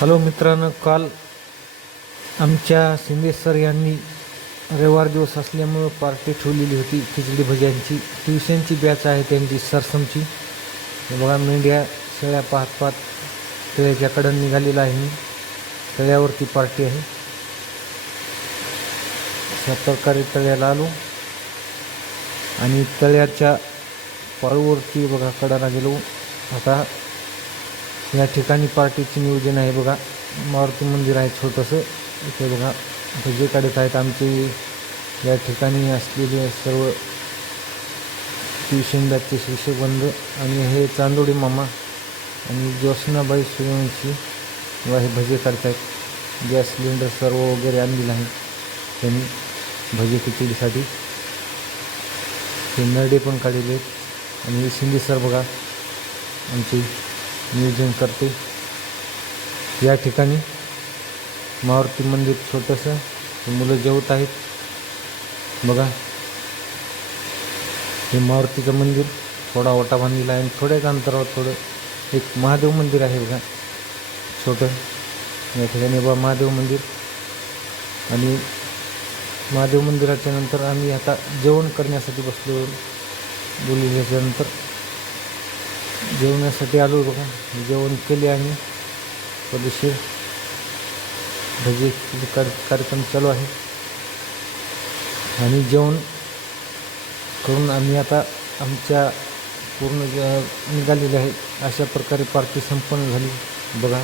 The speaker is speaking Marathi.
हॅलो मित्रांनो, काल आमच्या शिंदे सर यांनी रविवार दिवस असल्यामुळं पार्टी ठेवलेली होती खिचडी भज्यांची. ट्युशनची बॅच आहे त्यांची सरसमची. बघा मेंढ्या शेळ्या पाहत पाहत तळ्याच्याकडं निघालेला आहे मी. तळ्यावरती पार्टी आहे. अशा प्रकारे तळ्याला आलो आणि तळ्याच्या पाळूवरती बघा कडाला गेलो. आता या ठिकाणी पार्टीचे नियोजन आहे. बघा मारुती मंदिर आहे छोटंसं. इथे बघा भजे काढत आहेत आमचे या ठिकाणी असलेले सर्व ट्युशन बॅचचे शिक्षकबंध. आणि हे चांदोडे मामा आणि ज्योत्स्नाबाई सूर्यवंशी हे भजे काढत आहेत. गॅस सिलेंडर सर्व वगैरे आणलेलं आहे त्यांनी भजे खिचडीसाठी. हे नरडे पण काढलेले आहेत. आणि शिंदे सर बघा आमचे नियोजन करते. या ठिकाणी मारुती मंदिर छोटंसं, मुलं जेवत आहेत. बघा हे मारुतीचं मंदिर थोडा ओटा बांधलेला आहे. आणि थोड्याच अंतरावर थोडं एक महादेव मंदिर आहे बघा छोटं. या ठिकाणी बघा महादेव मंदिर. आणि महादेव मंदिराच्या नंतर आम्ही आता जेवण करण्यासाठी बसलो. बोलल्याच्यानंतर जेवणासाठी आलो. बघा जेवण केले आम्ही पद्धतशीर. भजी कार्यक्रम चालू आहे. आणि जेवण करून आम्ही आता आमच्या पूर्ण निघालेले आहे. अशा प्रकारे पार्टी संपन्न झाली. बघा